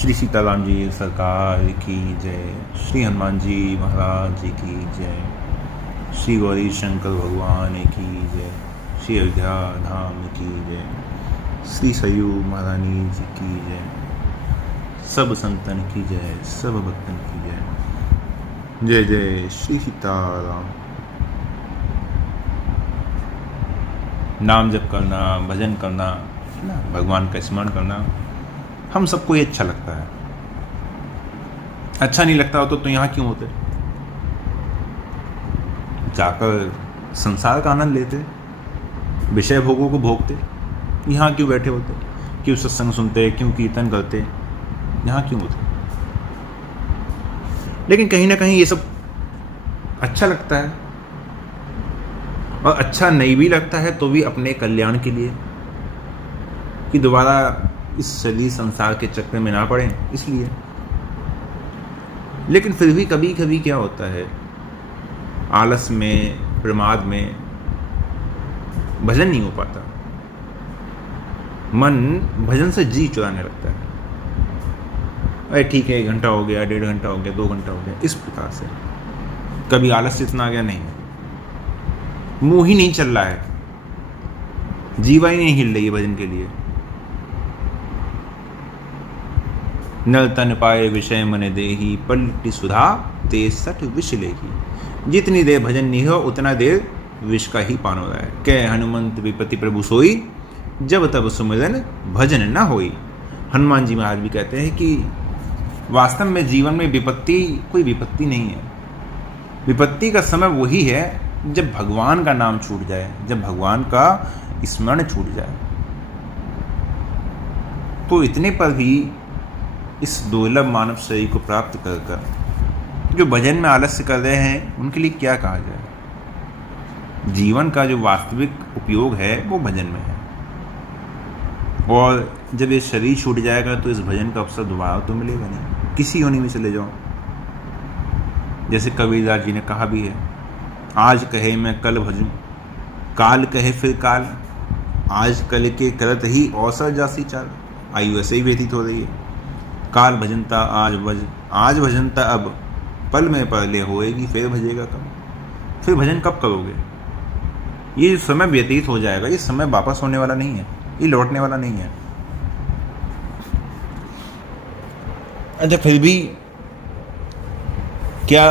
श्री सीताराम जी सरकार की जय। श्री हनुमान जी महाराज जी की जय। श्री गौरी शंकर भगवान की जय। श्री अयोध्या धाम की जय। श्री सरयू महारानी जी की जय। सब संतन की जय, सब भक्तन की जय। जय जय श्री सीताराम। नाम जप करना, भजन करना, है ना, भगवान का स्मरण करना हम सबको ये अच्छा लगता है। अच्छा नहीं लगता हो तो यहाँ क्यों होते? जाकर संसार का आनंद लेते, विषय भोगों को भोगते। यहाँ क्यों बैठे होते? क्यों सत्संग सुनते, क्यों कीर्तन करते, यहाँ क्यों होते? लेकिन कहीं ना कहीं ये सब अच्छा लगता है, और अच्छा नहीं भी लगता है तो भी अपने कल्याण के लिए, कि दोबारा इस शरीर संसार के चक्कर में ना पड़े, इसलिए। लेकिन फिर भी कभी कभी क्या होता है, आलस में, प्रमाद में भजन नहीं हो पाता। मन भजन से जी चुराने लगता है। अरे ठीक है, 1 घंटा हो गया, 1.5 घंटा हो गया, 2 घंटा हो गया, इस प्रकार से। कभी आलस इतना आ गया, नहीं, मुंह ही नहीं चल रहा है, जीवा ही नहीं हिल रही है भजन के लिए। नल तन पाए विषय मन देही, पलटी सुधा ते सठ विष लेही। जितनी देर भजन नहीं हो उतना देर विष का ही पान हो रहा है। कह हनुमंत विपति प्रभु सोई, जब तब सुमिरन भजन न होई। हनुमान जी महाराज भी कहते हैं कि वास्तव में जीवन में विपत्ति कोई विपत्ति नहीं है। विपत्ति का समय वही है जब भगवान का नाम छूट जाए, जब भगवान का स्मरण छूट जाए। तो इतने पर भी इस दुर्लभ मानव शरीर को प्राप्त कर कर जो भजन में आलस्य कर रहे हैं, उनके लिए क्या कहा जाए? जीवन का जो वास्तविक उपयोग है वो भजन में है। और जब ये शरीर छूट जाएगा तो इस भजन का अवसर दोबारा तो मिलेगा नहीं। किसी योनि में चले जाओ, जैसे कबीरदास जी ने कहा भी है, आज कहे मैं कल भजूं, काल कहे फिर काल, आज कल के करत ही अवसर जासी चाल। आयु ऐसे ही व्यतीत हो रही है। काल भजनता आज भजनता अब, पल में पहले होएगी, फिर भजेगा कब? फिर भजन कब करोगे? ये समय व्यतीत हो जाएगा, ये समय वापस होने वाला नहीं है, ये लौटने वाला नहीं है। अच्छा, फिर भी क्या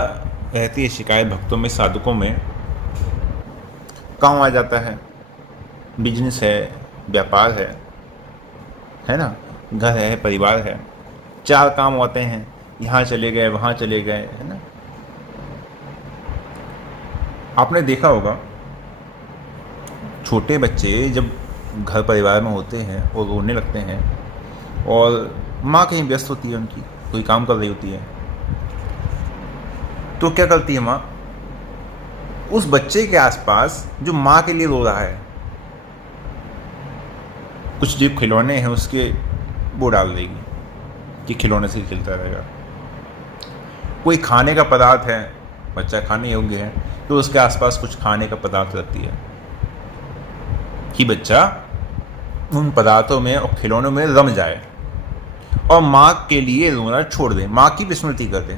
रहती है शिकायत भक्तों में, साधकों में? काम आ जाता है, बिजनेस है, व्यापार है ना, घर है, परिवार है, 4 काम होते हैं, यहाँ चले गए, वहाँ चले गए, है ना। आपने देखा होगा, छोटे बच्चे जब घर परिवार में होते हैं और रोने लगते हैं, और माँ कहीं व्यस्त होती है, उनकी कोई काम कर रही होती है, तो क्या करती है माँ? उस बच्चे के आसपास जो माँ के लिए रो रहा है, कुछ जो खिलौने हैं उसके वो डाल देगी कि खिलौने से खेलता रहेगा। कोई खाने का पदार्थ है, बच्चा खाने योग्य है, तो उसके आसपास कुछ खाने का पदार्थ रखती है कि बच्चा उन पदार्थों में और खिलौनों में रम जाए और माँ के लिए रोना छोड़ दे, माँ की विस्मृति कर दे।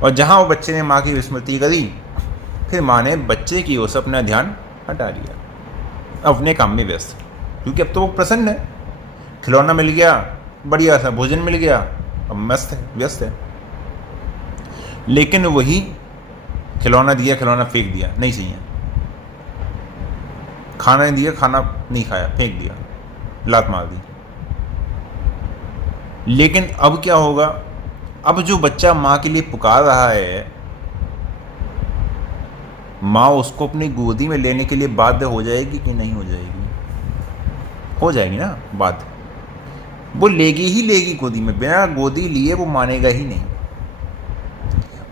और जहाँ वो बच्चे ने माँ की विस्मृति करी, फिर माँ ने बच्चे की ओर से अपना ध्यान हटा लिया, अपने काम में व्यस्त, क्योंकि अब तो वो प्रसन्न है, खिलौना मिल गया, बढ़िया सा भोजन मिल गया, अब मस्त है, व्यस्त है। लेकिन वही खिलौना दिया, खिलौना फेंक दिया, नहीं चाहिए। खाना दिया, खाना नहीं खाया, फेंक दिया, लात मार दी। लेकिन अब क्या होगा? अब जो बच्चा माँ के लिए पुकार रहा है, माँ उसको अपनी गोदी में लेने के लिए बाध्य हो जाएगी कि नहीं हो जाएगी? हो जाएगी ना बाध्य। वो लेगी ही लेगी गोदी में, बिना गोदी लिए वो मानेगा ही नहीं।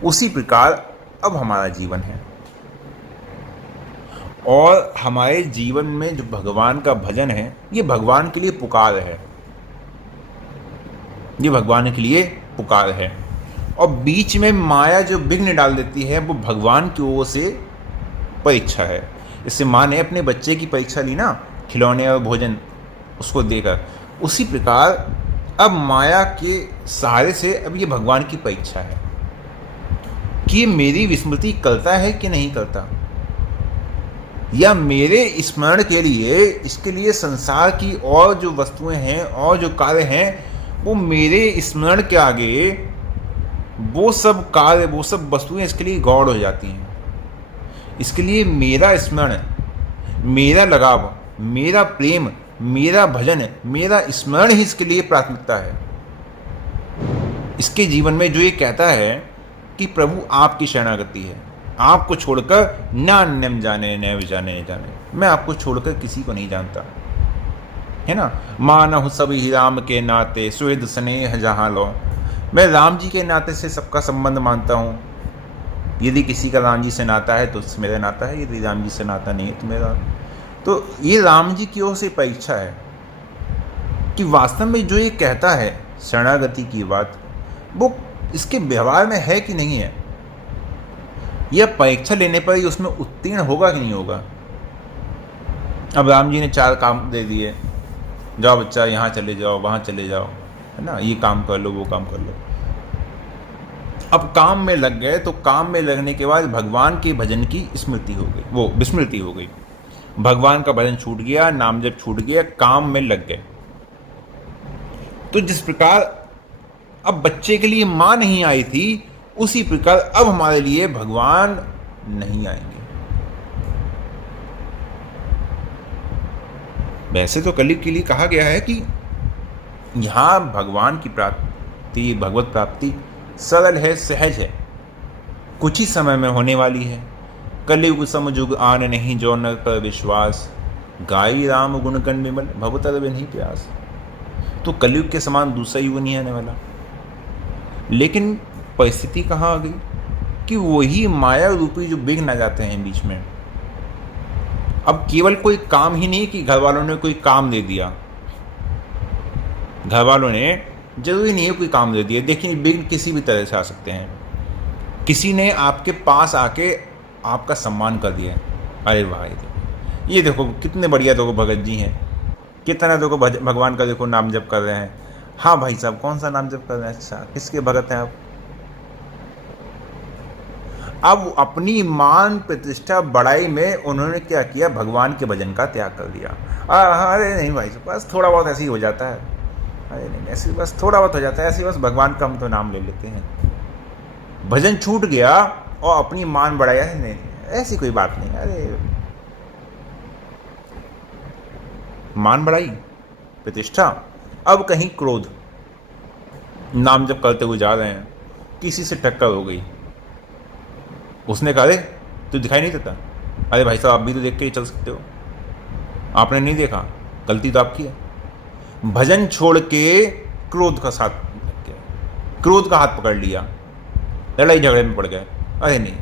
उसी प्रकार अब हमारा जीवन है, और हमारे जीवन में जो भगवान का भजन है, ये भगवान के लिए पुकार है, ये भगवान के लिए पुकार है। और बीच में माया जो विघ्न डाल देती है, वो भगवान की ओर से परीक्षा है। इससे माँ ने अपने बच्चे की परीक्षा ली ना, खिलौने और भोजन उसको देकर। उसी प्रकार अब माया के सहारे से अब ये भगवान की परीक्षा है कि ये मेरी विस्मृति करता है कि नहीं करता, या मेरे स्मरण के लिए, इसके लिए संसार की और जो वस्तुएं हैं और जो कार्य हैं वो मेरे स्मरण के आगे वो सब कार्य, वो सब वस्तुएं इसके लिए गौड़ हो जाती हैं। इसके लिए मेरा स्मरण, मेरा लगाव, मेरा प्रेम, मेरा भजन, मेरा स्मरण ही इसके लिए प्राथमिकता है। इसके जीवन में जो ये कहता है कि प्रभु आपकी शरणागति है, आपको छोड़कर न अन्यम जाने न जाने जाने, मैं आपको छोड़कर किसी को नहीं जानता, है ना। मानहु सब ही राम के नाते, सुहृद स्नेह जहाँ लो, मैं राम जी के नाते से सबका संबंध मानता हूँ। यदि किसी का राम जी से नाता है तो मेरा नाता है, यदि राम जी से नाता नहीं है तो मेरा। तो ये राम जी की ओर से परीक्षा है कि वास्तव में जो ये कहता है शरणागति की बात, वो इसके व्यवहार में है कि नहीं है, यह परीक्षा लेने पर ही उसमें उत्तीर्ण होगा कि नहीं होगा। अब राम जी ने 4 काम दे दिए, जाओ बच्चा यहाँ चले जाओ, वहाँ चले जाओ, है ना, ये काम कर लो, वो काम कर लो। अब काम में लग गए तो काम में लगने के बाद भगवान के भजन की स्मृति हो गई, वो विस्मृति हो गई। भगवान का भजन छूट गया, नाम जब छूट गया, काम में लग गए। तो जिस प्रकार अब बच्चे के लिए माँ नहीं आई थी, उसी प्रकार अब हमारे लिए भगवान नहीं आएंगे। वैसे तो कलयुग के लिए कहा गया है कि यहां भगवान की प्राप्ति, भगवत प्राप्ति सरल है, सहज है, कुछ ही समय में होने वाली है। कलयुग समजुग आन नहीं जो न पर विश्वास, गाई राम गुणकन विमल भवतर नहीं प्यास। तो कलयुग के समान दूसरा युग नहीं आने वाला। लेकिन परिस्थिति कहाँ आ गई कि वही माया रूपी जो विघ्न आ जाते हैं बीच में। अब केवल कोई काम ही नहीं कि घर वालों ने कोई काम दे दिया, घर वालों ने जरूरी नहीं है कोई काम दे दिया। देखिए विघ्न किसी भी तरह से आ सकते हैं। किसी ने आपके पास आके आपका सम्मान कर दिया, अरे भाई ये देखो कितने बढ़िया देखो भगत जी हैं, कितना देखो भगवान का देखो नाम जप कर रहे हैं। हाँ भाई साहब, कौन सा नाम जप कर रहे हैं? अच्छा, किसके भगत हैं आप? अब अपनी मान प्रतिष्ठा बढ़ाई में उन्होंने क्या किया, भगवान के भजन का त्याग कर दिया। अरे नहीं भाई, बस थोड़ा बहुत ऐसे ही हो जाता है, अरे नहीं ऐसे बस थोड़ा बहुत हो जाता है, ऐसे बस भगवान का हम तो नाम ले लेते हैं। भजन छूट गया और अपनी मान बढ़ाया है, नहीं ऐसी कोई बात नहीं। अरे मान बढ़ाई, प्रतिष्ठा, अब कहीं क्रोध, नाम जब करते हुए जा रहे हैं, किसी से टक्कर हो गई, उसने कहा अरे तू दिखाई नहीं देता, अरे भाई साहब आप भी तो देख के ही चल सकते हो, आपने नहीं देखा, गलती तो आपकी है। भजन छोड़ के क्रोध का साथ लग गया, क्रोध का हाथ पकड़ लिया, लड़ाई झगड़े में पड़ गए। अरे नहीं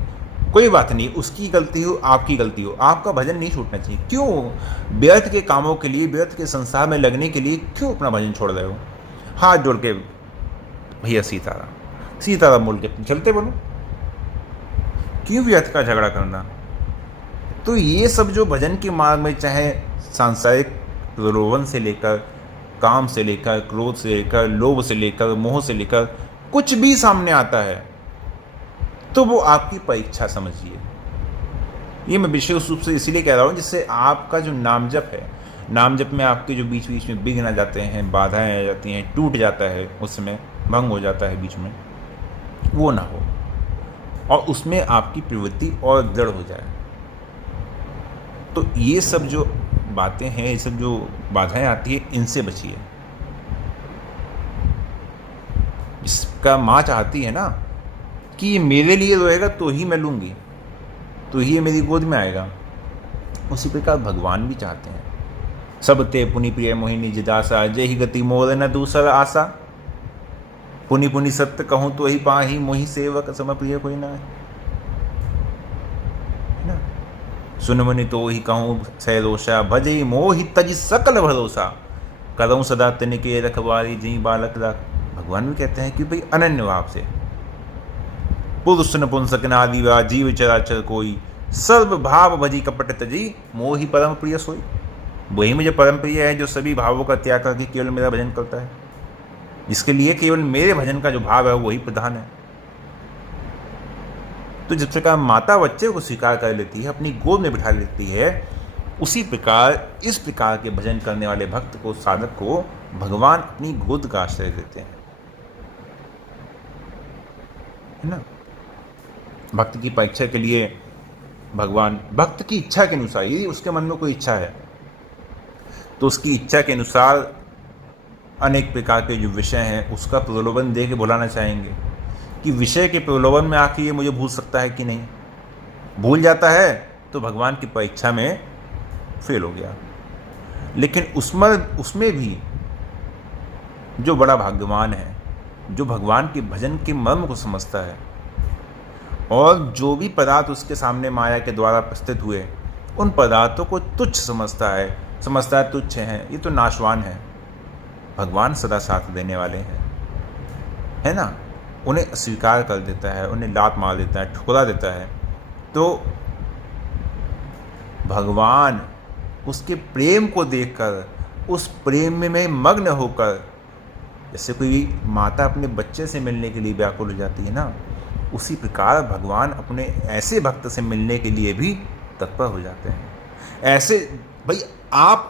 कोई बात नहीं, उसकी गलती हो आपकी गलती हो, आपका भजन नहीं छूटना चाहिए। क्यों व्यर्थ के कामों के लिए, व्यर्थ के संसार में लगने के लिए क्यों अपना भजन छोड़ रहे हो? हाथ जोड़ के भैया सीताराम सीताराम बोल के चलते बोलो, क्यों व्यर्थ का झगड़ा करना? तो ये सब जो भजन के मार्ग में, चाहे सांसारिक प्रलोभन से लेकर, काम से लेकर, क्रोध से लेकर, लोभ से लेकर, मोह से लेकर कुछ भी सामने आता है, तो वो आपकी परीक्षा समझिए। ये मैं विशेष रूप से इसीलिए कह रहा हूँ जिससे आपका जो नाम जप है, नाम जप में आपके जो बीच बीच में विघ्न आ जाते हैं, बाधाएं आ जाती हैं, टूट जाता है, उस समय भंग हो जाता है बीच में, वो ना हो और उसमें आपकी प्रवृत्ति और दृढ़ हो जाए। तो ये सब जो बातें हैं, ये सब जो बाधाएं आती है, इनसे बचिए। इसका माँ चाहती है ना कि ये मेरे लिए रोएगा तो ही मैं लूँगी, तो ही ये मेरी गोद में आएगा। उसी प्रकार भगवान भी चाहते हैं, सब ते पुनि प्रिय मोहिनी जिदासा, जय ही गति मोर न दूसर आशा, पुनि पुनि सत्य कहूँ तो ही पाही, मोहि सेवक सम प्रिय कोई ना है ना। सुन मुनि तो ही कहूँ सैरोषा, भजई मोहि तज सकल भरोसा, करऊँ सदा तिनके रखवारी, जी बालक राख। भगवान भी कहते हैं कि भाई अनन्य भाव से, पुरुष न पुंसक नादिवा, जीव चराचर कोई, सर्व भाव भजी कपट तजी, मोहि परम प्रिय सोई। वही मुझे परम प्रिय है जो सभी भावों का त्याग करके केवल मेरा भजन करता है। जिसके लिए केवल मेरे भजन का जो भाव है वही प्रधान है। तो जिस प्रकार माता बच्चे को स्वीकार कर लेती है, अपनी गोद में बिठा लेती है, उसी प्रकार इस प्रकार के भजन करने वाले भक्त को, साधक को भगवान अपनी गोद का आश्रय देते हैं, है ना। भक्त की परीक्षा के लिए भगवान भक्त की इच्छा के अनुसार, यदि उसके मन में कोई इच्छा है तो उसकी इच्छा के अनुसार अनेक प्रकार के जो विषय हैं उसका प्रलोभन दे के बुलाना चाहेंगे कि विषय के प्रलोभन में आके ये मुझे भूल सकता है कि नहीं। भूल जाता है तो भगवान की परीक्षा में फेल हो गया। लेकिन उसमें भी जो बड़ा भाग्यवान है, जो भगवान के भजन के मर्म को समझता है और जो भी पदार्थ उसके सामने माया के द्वारा प्रस्तुत हुए उन पदार्थों को तुच्छ समझता है तुच्छ हैं, ये तो नाशवान है। भगवान सदा साथ देने वाले हैं, है ना। उन्हें अस्वीकार कर देता है, उन्हें लात मार देता है, ठुकरा देता है, तो भगवान उसके प्रेम को देखकर, उस प्रेम में मग्न होकर, जैसे कोई माता अपने बच्चे से मिलने के लिए व्याकुल हो जाती है ना, उसी प्रकार भगवान अपने ऐसे भक्त से मिलने के लिए भी तत्पर हो जाते हैं। ऐसे भाई आप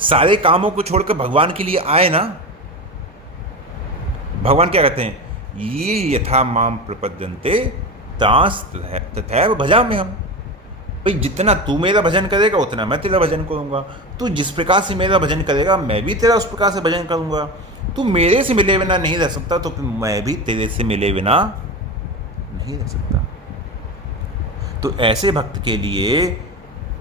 सारे कामों को छोड़कर भगवान के लिए आए ना, भगवान क्या कहते हैं, ये यथा माम प्रपद्यन्ते तांस तथैव भजाम्यहम् हम। भाई जितना तू मेरा भजन करेगा उतना मैं तेरा भजन करूंगा, तू जिस प्रकार से मेरा भजन करेगा मैं भी तेरा उस प्रकार से भजन करूंगा। तू मेरे से मिले बिना नहीं रह सकता तो फिर मैं भी तेरे से मिले बिना नहीं रह सकता। तो ऐसे भक्त के लिए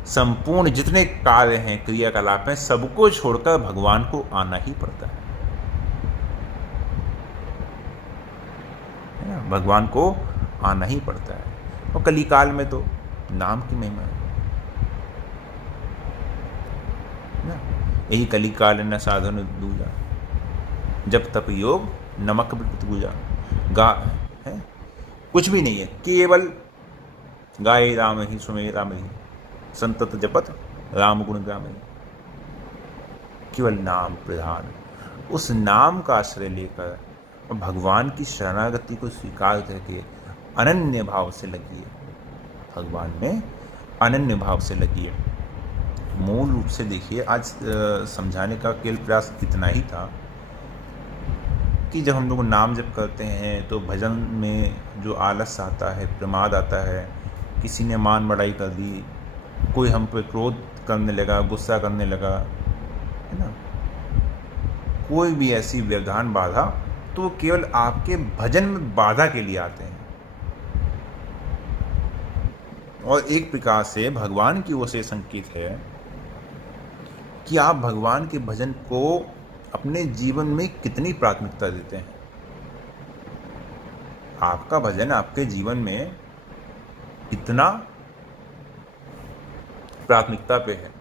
संपूर्ण जितने कार्य हैं, क्रियाकलाप हैं, सबको छोड़कर भगवान को आना ही पड़ता है ना, भगवान को आना ही पड़ता है। और कली काल में तो नाम की महिमा है ना। यही कली काल न साधन दूजा, जब तप योग नमक विपत गुजा। गा है कुछ भी नहीं है, केवल गाये राम ही सुमे राम ही, संतत जपत राम गुण गाम ही। केवल नाम प्रधान, उस नाम का आश्रय लेकर और भगवान की शरणागति को स्वीकार करके अनन्य भाव से लगिए, भगवान में अनन्य भाव से लगिए। मूल रूप से देखिए, आज समझाने का केवल प्रयास इतना ही था कि जब हम लोग नाम जप करते हैं तो भजन में जो आलस आता है, प्रमाद आता है, किसी ने मान बढ़ाई कर दी, कोई हम पे क्रोध करने लगा, गुस्सा करने लगा, है ना, कोई भी ऐसी व्यवधान बाधा, तो केवल आपके भजन में बाधा के लिए आते हैं। और एक प्रकार से भगवान की ओर से संकेत है कि आप भगवान के भजन को अपने जीवन में कितनी प्राथमिकता देते हैं। आपका भजन आपके जीवन में कितना प्राथमिकता पे है।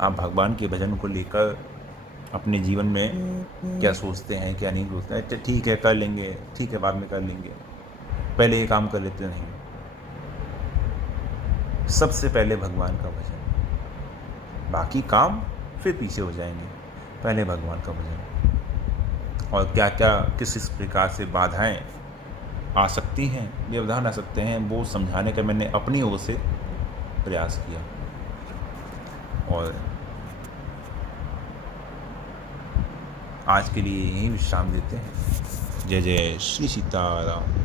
आप भगवान के भजन को लेकर अपने जीवन में क्या सोचते हैं, क्या नहीं सोचते हैं। अच्छा ठीक है कर लेंगे, ठीक है बाद में कर लेंगे, पहले ये काम कर लेते नहीं। सबसे पहले भगवान का भजन, बाकी काम फिर पीछे हो जाएंगे, पहले भगवान का भजन। और क्या क्या किस प्रकार से बाधाएं आ सकती हैं, व्यवधान आ सकते हैं, वो समझाने का मैंने अपनी ओर से प्रयास किया। और आज के लिए यही विश्राम देते हैं। जय जय श्री सीताराम।